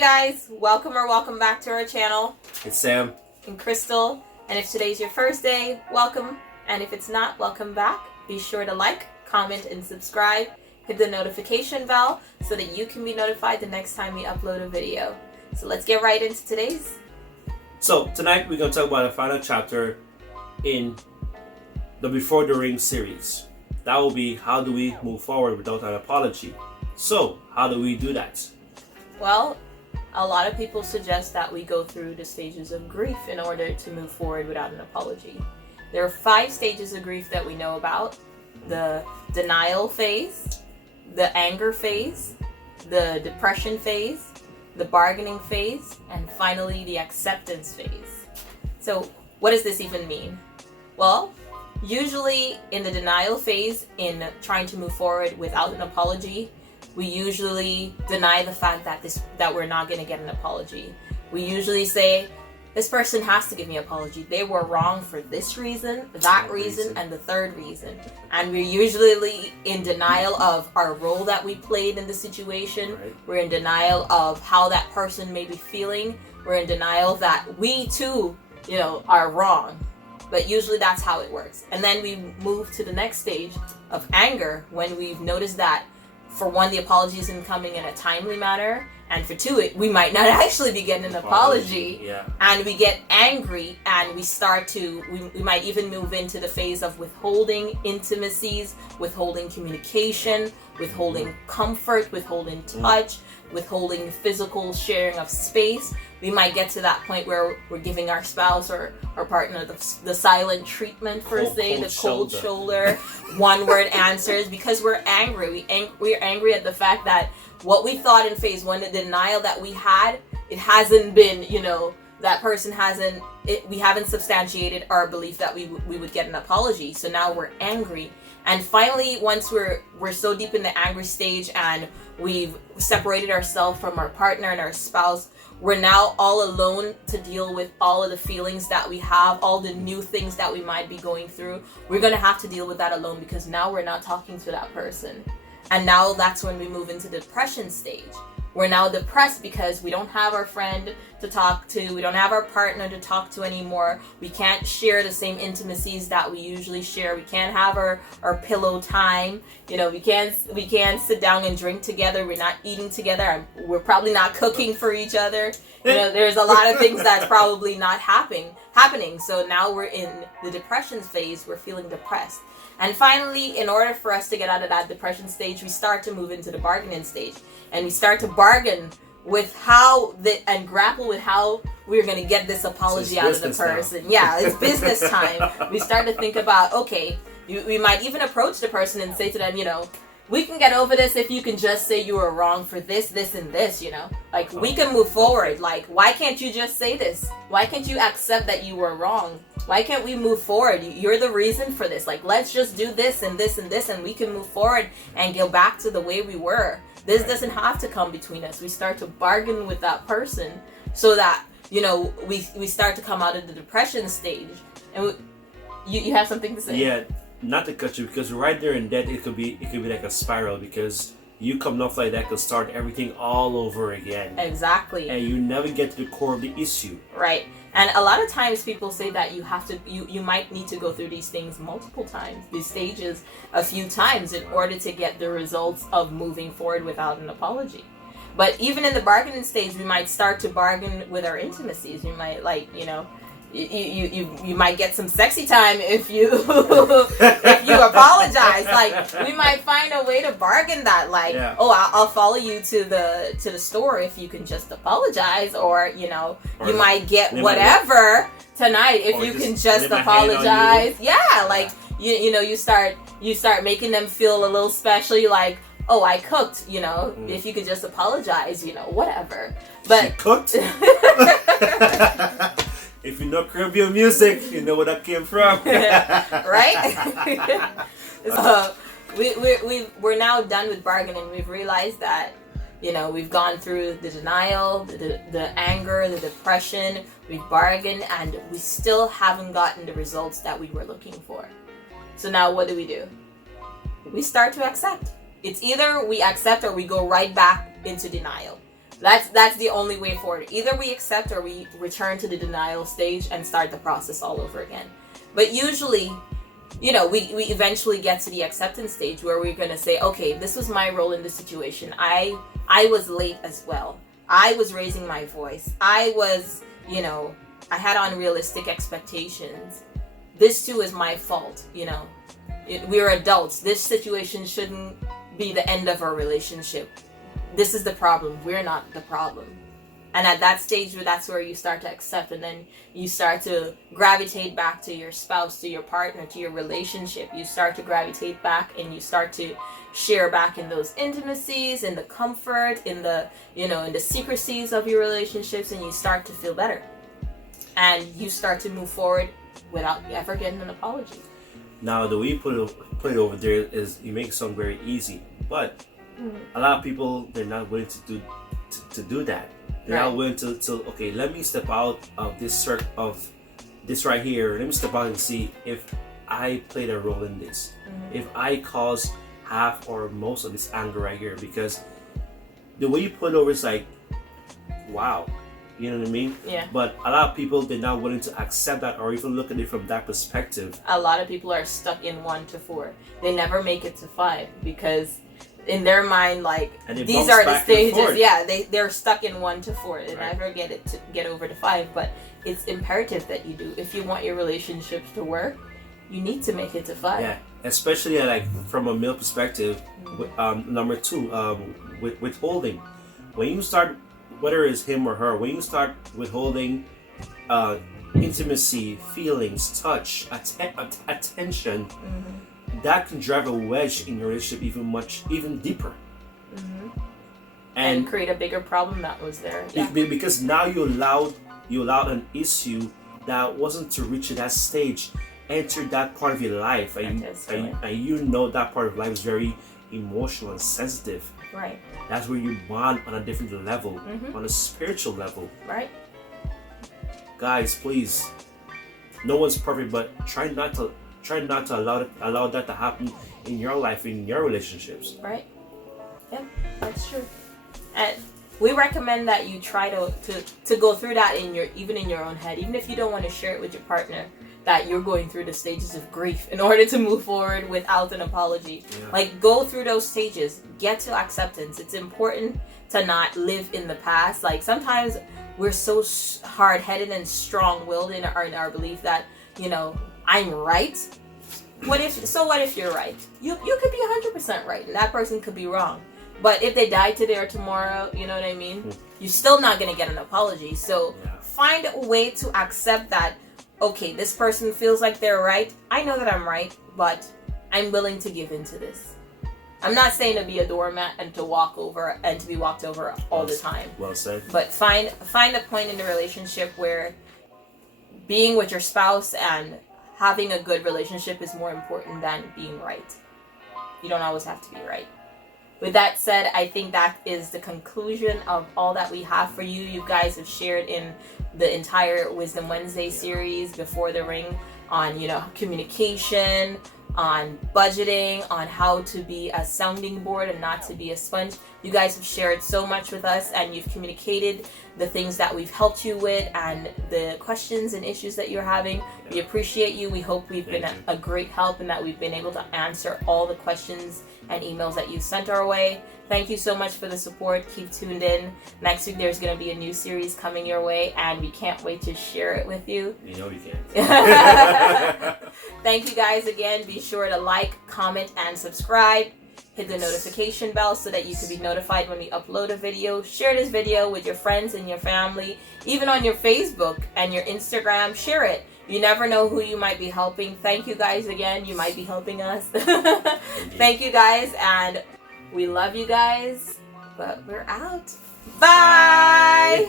Hey guys, welcome back to our channel. It's Sam and Crystal, and if today's your first day, welcome, and if it's not, welcome back. Be sure to like, comment, and subscribe. Hit the notification bell so that you can be notified the next time we upload a video. So let's get right into today's. So tonight we're going to talk about the final chapter in the Before the Ring series. That will be how do we move forward without an apology. So how do we do that? Well, a lot of people suggest that we go through the stages of grief in order to move forward without an apology. There are 5 stages of grief that we know about: the denial phase, the anger phase, the depression phase, the bargaining phase, and finally the acceptance phase. So what does this even mean? Well, usually in the denial phase, in trying to move forward without an apology, we usually deny the fact that we're not going to get an apology. We usually say, this person has to give me an apology. They were wrong for this reason, that reason, and the third reason. And we're usually in denial of our role that we played in the situation. Right. We're in denial of how that person may be feeling. We're in denial that we too, are wrong. But usually that's how it works. And then we move to the next stage of anger when we've noticed that, for one, the apology isn't coming in a timely manner, and for two, we might not actually be getting an apology. Yeah. And we get angry, and we might even move into the phase of withholding intimacies, withholding communication, withholding comfort, withholding touch, withholding physical sharing of space. We might get to that point where we're giving our spouse or our partner the silent treatment, the cold shoulder, one-word answers, because we're angry. We're angry at the fact that what we thought in phase 1, the denial that we had, it hasn't been, that person we haven't substantiated our belief that we would get an apology. So now we're angry. And finally, once we're so deep in the angry stage and we've separated ourselves from our partner and our spouse, we're now all alone to deal with all of the feelings that we have, all the new things that we might be going through. We're going to have to deal with that alone, because now we're not talking to that person. And now that's when we move into the depression stage. We're now depressed because we don't have our friend to talk to. We don't have our partner to talk to anymore. We can't share the same intimacies that we usually share. We can't have our pillow time. We can't sit down and drink together. We're not eating together. We're probably not cooking for each other. There's a lot of things that's probably not happening. So now we're in the depression phase. We're feeling depressed. And finally, in order for us to get out of that depression stage, we start to move into the bargaining stage. And we start to bargain with and grapple with how we're going to get this apology out of the person. Now. Yeah, it's business time. We start to think about, okay, we might even approach the person and say to them, we can get over this if you can just say you were wrong for this, this, and this, we can move forward. Like, why can't you just say this? Why can't you accept that you were wrong? Why can't we move forward? You're the reason for this. Like, let's just do this and this and this, and we can move forward and go back to the way we were. This doesn't have to come between us. We start to bargain with that person so that, we start to come out of the depression stage. And you have something to say? Yeah. Not to cut you, because right there and then it could be like a spiral, because you coming off like that could start everything all over again. Exactly. And you never get to the core of the issue. Right. And a lot of times people say that you might need to go through these things multiple times, these stages a few times, in order to get the results of moving forward without an apology. But even in the bargaining stage, we might start to bargain with our intimacies. We might you might get some sexy time if you if you apologize. Like, we might find a way to bargain that, like, yeah. Oh, I'll follow you to the store if you can just apologize, or you might get whatever tonight if you can just apologize. Yeah, like you start making them feel a little special. You're like, oh, I cooked, if you could just apologize, whatever. But she cooked? If you know Caribbean music, you know where that came from. Right? We're now done with bargaining. We've realized that, we've gone through the denial, the anger, the depression. We've bargained, and we still haven't gotten the results that we were looking for. So now what do? We start to accept. It's either we accept or we go right back into denial. That's the only way forward. Either we accept or we return to the denial stage and start the process all over again. But usually, you know, we eventually get to the acceptance stage where we're going to say, okay, this was my role in the situation. I was late as well. I was raising my voice. I was, you know, I had unrealistic expectations. This too is my fault, you know. We're adults. This situation shouldn't be the end of our relationship. This is the problem. We're not the problem. And at that stage, that's where you start to accept, and then you start to gravitate back to your spouse, to your partner, to your relationship. You start to gravitate back, and you start to share back in those intimacies, in the comfort, in the, you know, in the secrecies of your relationships, and you start to feel better. And you start to move forward without ever getting an apology. Now, the way you put it over there is you make it sound very easy, but a lot of people, they're not willing to do that. They're not willing to okay, let me step out of this right here. Let me step out and see if I played a role in this. If I caused half or most of this anger right here, because the way you put it over is like, wow. You know what I mean? Yeah. But a lot of people, they're not willing to accept that or even look at it from that perspective. A lot of people are stuck in 1 to 4. They never make it to 5 because in their mind, like, these are the stages. Yeah, they're stuck in 1 to 4. They never get over to 5. But it's imperative that you do. If you want your relationships to work, you need to make it to 5. Yeah, especially like from a male perspective. Number 2, withholding. When you start, whether it's him or her, when you start withholding intimacy, feelings, touch, attention, that can drive a wedge in your relationship even deeper. And create a bigger problem that was there. Yeah. Because now you allowed an issue that wasn't to reach that stage, enter that part of your life, and you know that part of life is very emotional and sensitive. Right. That's where you bond on a different level, on a spiritual level. Right. Guys, please, no one's perfect, but try not to allow that to happen in your life, in your relationships. Right. Yeah, that's true. And we recommend that you try to go through that even in your own head, even if you don't want to share it with your partner, that you're going through the stages of grief in order to move forward without an apology. Yeah. Like, go through those stages, get to acceptance. It's important to not live in the past. Like, sometimes we're so hard-headed and strong-willed in our belief that, you know, I'm right. What if you're right? You could be 100% right, and that person could be wrong. But if they die today or tomorrow, you know what I mean? You're still not going to get an apology. So find a way to accept that, okay, this person feels like they're right. I know that I'm right, but I'm willing to give into this. I'm not saying to be a doormat and to walk over and to be walked over all the time. Well said. But find a point in the relationship where being with your spouse and having a good relationship is more important than being right. You don't always have to be right. With that said, I think that is the conclusion of all that we have for you. You guys have shared in the entire Wisdom Wednesday series, Before the Ring, on, you know, communication, on budgeting, on how to be a sounding board and not to be a sponge. You guys have shared so much with us, and you've communicated the things that we've helped you with and the questions and issues that you're having. We appreciate you. We hope we've been a great help and that we've been able to answer all the questions and emails that you sent our way. Thank you so much for the support. Keep tuned in. Next week there's going to be a new series coming your way, and we can't wait to share it with you. You know you can. Thank you guys again. Be sure to like, comment, and subscribe. Hit the notification bell so that you can be notified when we upload a video. Share this video with your friends and your family, even on your Facebook and your Instagram. Share it. You never know who you might be helping. Thank you guys again. You might be helping us. Thank you guys, and we love you guys, but we're out. Bye.